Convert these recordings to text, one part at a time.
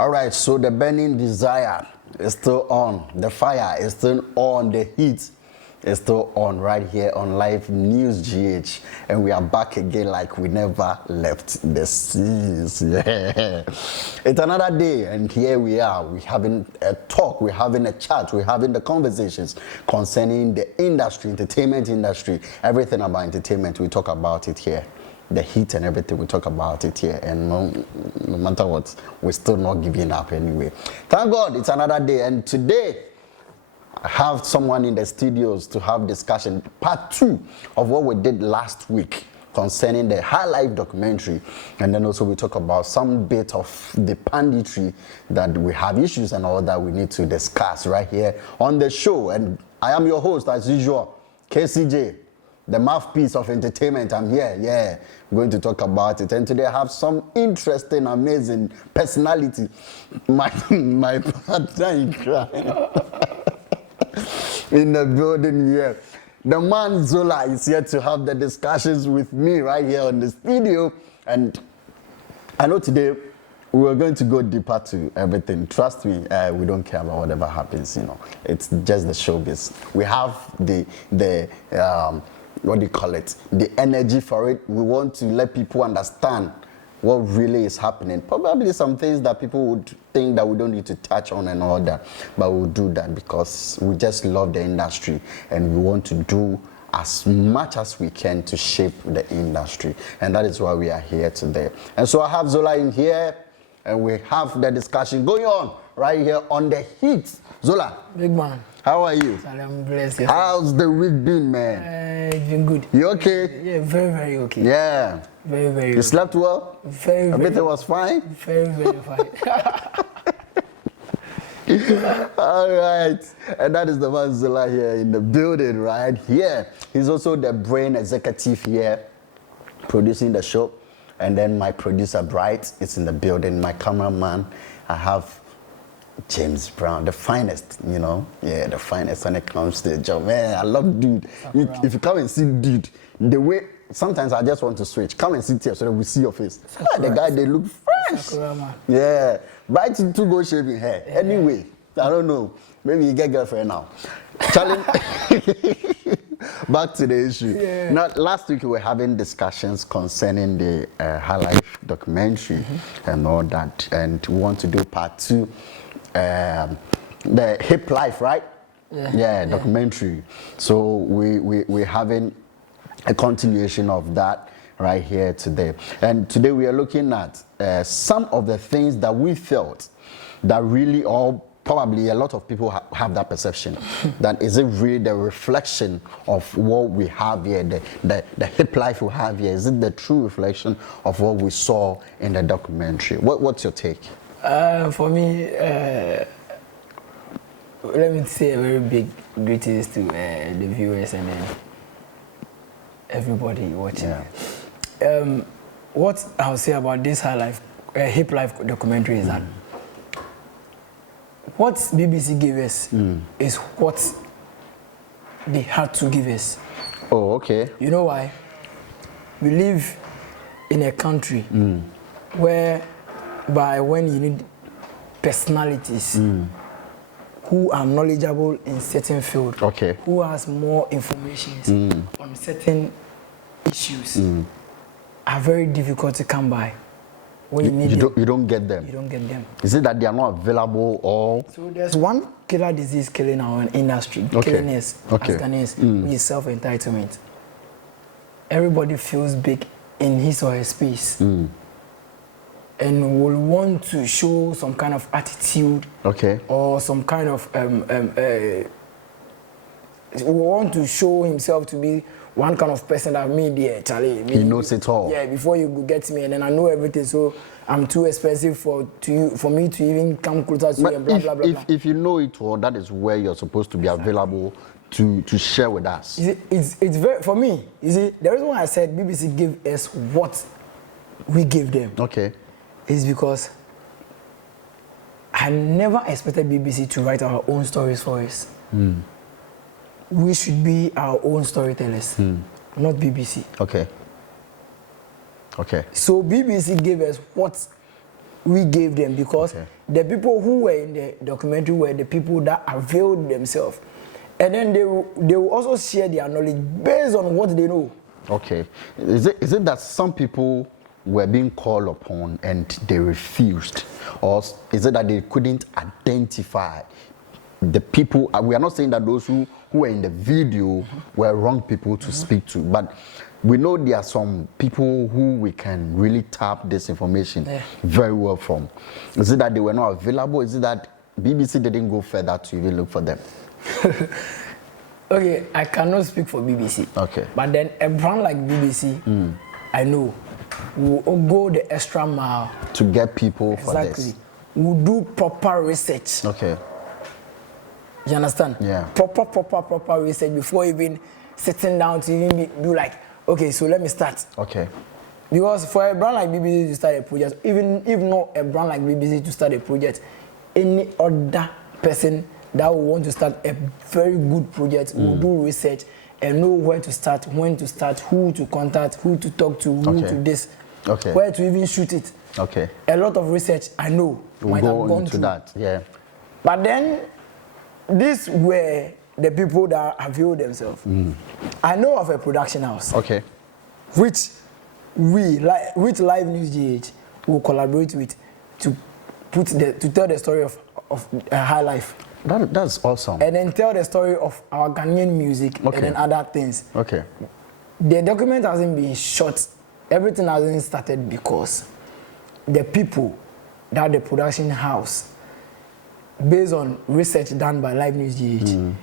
All right, so the burning desire is still on. The fire is still on. The heat is still on right here on LivenewsGh. And we are back again like we never left the seas. Yeah. It's another day, and here we are. We're having a talk, we're having a chat, we're having the conversations concerning the industry, entertainment industry, everything about entertainment. We talk about it here. The heat and everything, we talk about it here, and no matter what, we're still not giving up anyway. Thank God it's another day, and today I have someone in the studios to have discussion, part 2 of what we did last week concerning the Hiplife documentary, and then also we talk about some bit of the panditry that we have issues and all that we need to discuss right here on the show. And I am your host as usual, KCJ. The mouthpiece of entertainment. I'm here, I'm going to talk about it. And today I have some interesting, amazing personality. My partner in crime in the building here. The man Zola is here to have the discussions with me right here on the studio. And I know today we're going to go deeper to everything. Trust me, we don't care about whatever happens, you know. It's just the showbiz. We have the what do you call it? The energy for it. We want to let people understand what really is happening. Probably some things that people would think that we don't need to touch on and all that, but we'll do that because we just love the industry and we want to do as much as we can to shape the industry. And that is why we are here today. And so I have Zola in here and we have the discussion going on right here on the heat. Zola. Big man. How are you? I'm blessed. How's the week been, man? It's been good. You okay? Yeah, very, very okay. Yeah. Very, very You slept well? Very, Everything was fine? Very, very fine. All right. And that is the man Zola here in the building right here. He's also the brain executive here, producing the show. And then my producer, Bright, is in the building. My cameraman, I have James Brown, the finest, you know. Yeah, the finest when it comes to the job. Man, I love dude. If you come and see dude, the way, sometimes I just want to switch. Come and sit here so that we see your face. The guy, they look fresh. Yeah. Bright to go shaving hair. Yeah. Anyway, I don't know. Maybe you get girlfriend now. Challenge. Back to the issue. Yeah. Now, last week we were having discussions concerning the Hiplife documentary and all that. And we want to do part 2. The Hiplife, right? Yeah, documentary. So we're having a continuation of that right here today. And today we are looking at some of the things that we felt that really all probably a lot of people have that perception. That is it really the reflection of what we have here, the Hiplife we have here? Is it the true reflection of what we saw in the documentary? What's your take? For me, let me say a very big greetings to the viewers and then everybody watching. Yeah. What I'll say about this Hiplife documentary is that what BBC gave us is what they had to give us. Oh, okay. You know why? We live in a country where when you need personalities who are knowledgeable in certain field, who has more information on certain issues, are very difficult to come by. When you need you don't get them. You don't get them. Is it that they are not available or? So there's one killer disease killing our industry, killing us as Ghanaians, which is self-entitlement. Everybody feels big in his or her space. And will want to show some kind of attitude, or some kind of will want to show himself to be one kind of person that Charlie. He knows it all. Yeah, before you get me, and then I know everything, so I'm too expensive for me to even come closer to you and blah blah blah. If you know it all, that is where you're supposed to be available to share with us. It's very, for me. You see, the reason why I said BBC gave us what we gave them. Is because I never expected BBC to write our own stories for us. We should be our own storytellers, not BBC. Okay. So BBC gave us what we gave them, because the people who were in the documentary were the people that availed themselves. And then they will also share their knowledge based on what they know. Okay. Is it that some people were being called upon and they refused? Or is it that they couldn't identify the people? We are not saying that those who were in the video were wrong people to speak to, but we know there are some people who we can really tap this information very well from. Is it that they were not available? Is it that BBC didn't go further to even look for them? Okay, I cannot speak for BBC. Okay. But then a brand like BBC, I know, will go the extra mile to get people for this. We'll do proper research. Okay. You understand? Yeah. Proper research before even sitting down to even do like, okay, so let me start. Okay. Because for a brand like BBC to start a project, even if not a brand like BBC to start a project, any other person that will want to start a very good project will do research and know where to start, when to start, who to contact, who to talk to, who to this, where to even shoot it. Okay. A lot of research, I know, might have gone into that. Yeah. But then, these were the people that availed themselves. I know of a production house. Okay. Which LivenewsGh will collaborate with to tell the story of Hiplife. That's awesome. And then tell the story of our Ghanaian music and then other things. Okay. The document hasn't been shot. Everything hasn't started because the people that the production house, based on research done by LivenewsGh,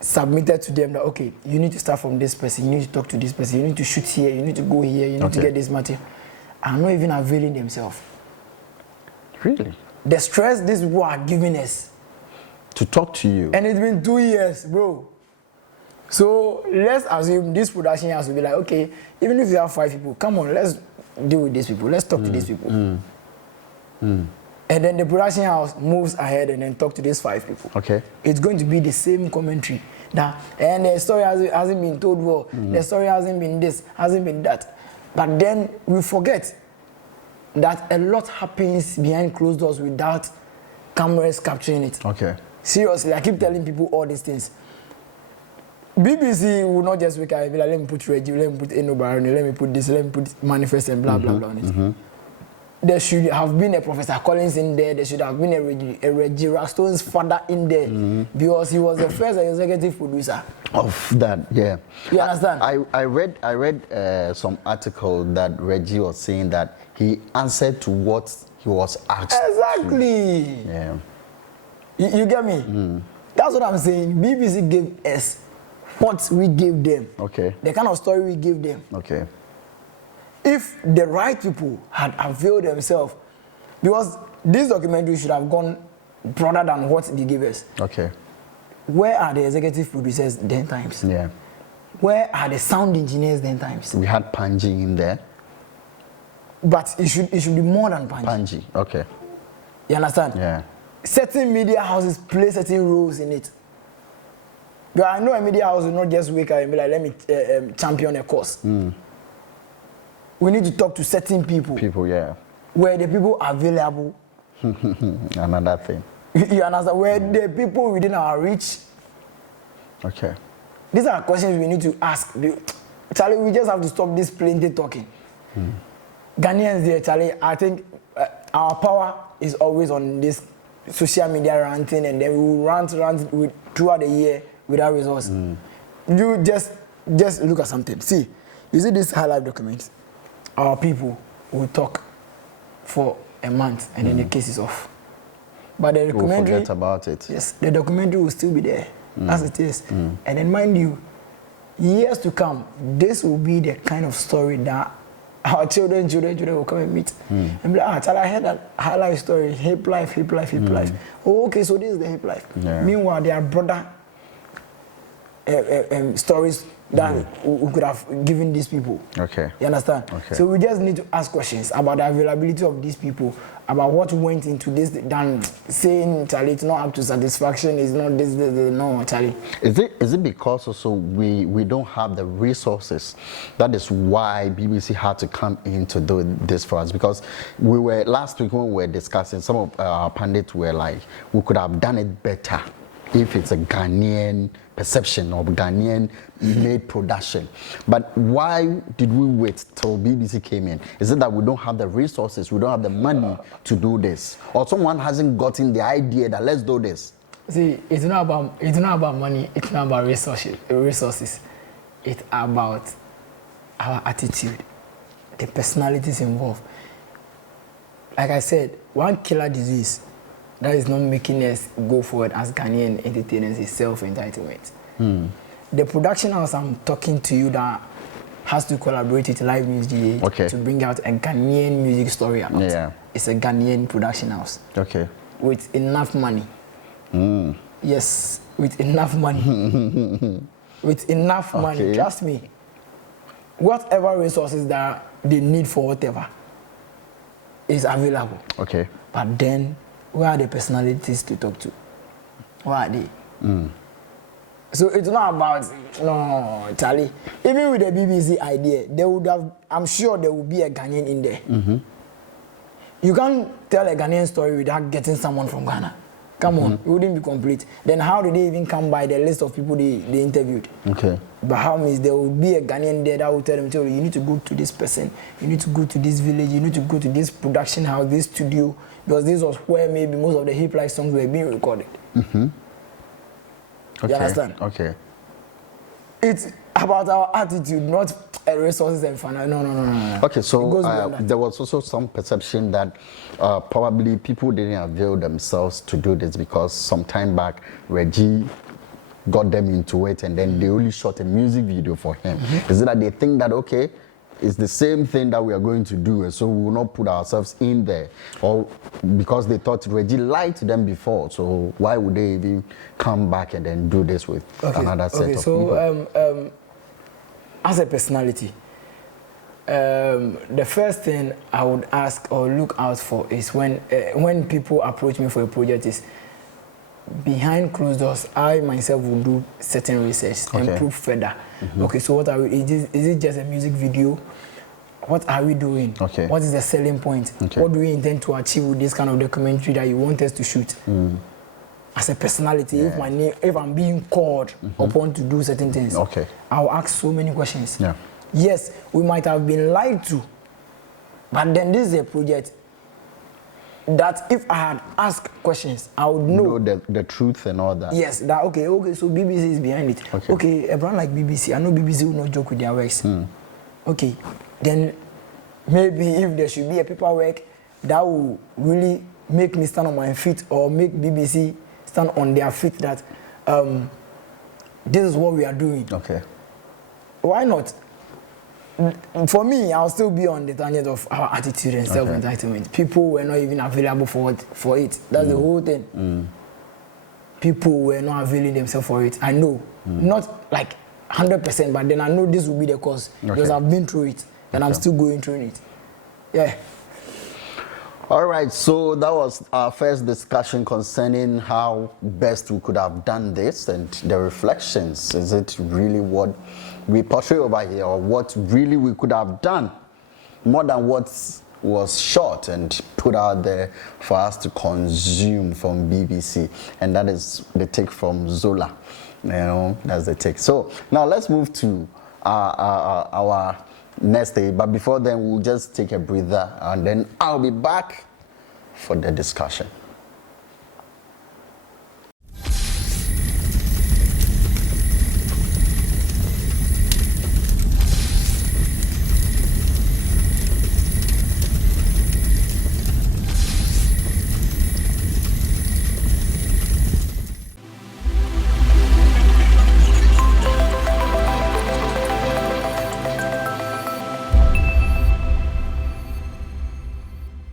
submitted to them that, okay, you need to start from this person, you need to talk to this person, you need to shoot here, you need to go here, you need to get this material, are not even availing themselves. Really? The stress these people are giving us. To talk to you. And it's been 2 years, bro. So let's assume this production house will be like, okay, even if you have 5 people, come on, let's deal with these people, let's talk to these people. And then the production house moves ahead and then talk to these 5 people. Okay. It's going to be the same commentary. And the story hasn't been told well. The story hasn't been this, hasn't been that. But then we forget that a lot happens behind closed doors without cameras capturing it. Okay. Seriously, I keep telling people all these things. BBC will not just wake up and be like, let me put Reggie, let me put Eno Baroni, let me put this, let me put Manifest and blah, blah, blah on it. There should have been a Professor Collins in there. There should have been a Reggie Rastone's father in there because he was the first executive producer of that. Yeah, you understand? I read some article that Reggie was saying that he answered to what he was asked. Exactly. To. Yeah. You get me? That's what I'm saying. BBC gave us what we gave them. Okay. The kind of story we gave them. Okay. If the right people had availed themselves, because this documentary should have gone broader than what they gave us. Okay. Where are the executive producers then times? Yeah. Where are the sound engineers then times? We had Panji in there. But it should be more than Panji. Panji, okay. You understand? Yeah. Certain media houses play certain roles in it. But I know a media house will not just wake up and be like, let me champion a cause. We need to talk to certain people. People, yeah. Where the people are available. Another thing. You understand? Where the people within our reach. Okay. These are questions we need to ask. Charlie, we just have to stop this plenty talking. Ghanaians there, Charlie, I think our power is always on this social media ranting, and then we will rant throughout the year without results. You just look at something. See, you see this Hiplife document? Our people will talk for a month and then the case is off. But the documentary, we'll forget about it. Yes, the documentary will still be there as it is. And then mind you, years to come, this will be the kind of story that our children will come and meet. And be like, Charlie, I heard that Hiplife story, Hiplife. Oh, okay, so this is the Hiplife. Yeah. Meanwhile, their brother stories that we could have given these people. Okay. You understand? Okay. So we just need to ask questions about the availability of these people, about what went into this, than saying, Charlie, it's not up to satisfaction, it's not this, no, Charlie. Is it because also we don't have the resources? That is why BBC had to come in to do this for us, because we were, last week when we were discussing, some of our pundits were like, we could have done it better if it's a Ghanaian perception or Ghanaian made production. But why did we wait till BBC came in? Is it that we don't have the resources, we don't have the money to do this? Or someone hasn't gotten the idea that let's do this? See, it's not about money, it's not about resources. It's about our attitude, the personalities involved. Like I said, one killer disease that is not making us go forward as Ghanaian entertainers is self-entitlement. The production house I'm talking to you that has to collaborate with LivenewsGh to bring out a Ghanaian music story out. Yeah. It's a Ghanaian production house. Okay. With enough money. Yes, with enough money. With enough money, trust me. Whatever resources that they need for whatever is available. Okay. But then, where are the personalities to talk to? Where are they? So it's not about, no, Charlie. Even with the BBC idea, they would have, I'm sure there will be a Ghanaian in there. You can't tell a Ghanaian story without getting someone from Ghana. Come on, it wouldn't be complete. Then how did they even come by the list of people they interviewed? Okay. But how means there will be a Ghanaian there that will tell them, you need to go to this person, you need to go to this village, you need to go to this production house, this studio, because this was where maybe most of the Hiplife songs were being recorded. You understand? Okay. It's about our attitude, not resources and fun. No. Okay, so there was also some perception that probably people didn't avail themselves to do this because some time back, Reggie got them into it and then they only shot a music video for him. Is it that they think that, okay, it's the same thing that we are going to do, and so we will not put ourselves in there, or because they thought Reggie lied to them before, so why would they even come back and then do this with another set of people? As a personality, the first thing I would ask or look out for is when people approach me for a project is behind closed doors. I myself will do certain research and prove further. Okay, so what are we? Is it just a music video? What are we doing? Okay. What is the selling point? Okay. What do we intend to achieve with this kind of documentary that you want us to shoot? As a personality, if I'm being called upon to do certain things, I'll ask so many questions. Yes, we might have been lied to, but then this is a project that if I had asked questions, I would know the truth and all that. Yes, that okay, so BBC is behind it. Okay, a brand like BBC, I know BBC will not joke with their works. Okay, then maybe if there should be a paperwork that will really make me stand on my feet or make BBC stand on their feet that this is what we are doing. Okay. Why not? For me, I'll still be on the tangent of our attitude and self-entitlement. People were not even available for it. That's the whole thing. People were not availing themselves for it. I know. Not like 100%, but then I know this will be the cause. Because I've been through it and I'm still going through it. Yeah. All right, so that was our first discussion concerning how best we could have done this and the reflections. Is it really what we portray over here, or what really we could have done more than what was shot and put out there for us to consume from BBC? And that is the take from Zola. That's the take. So now let's move to our next day, but before then we'll just take a breather and then I'll be back for the discussion.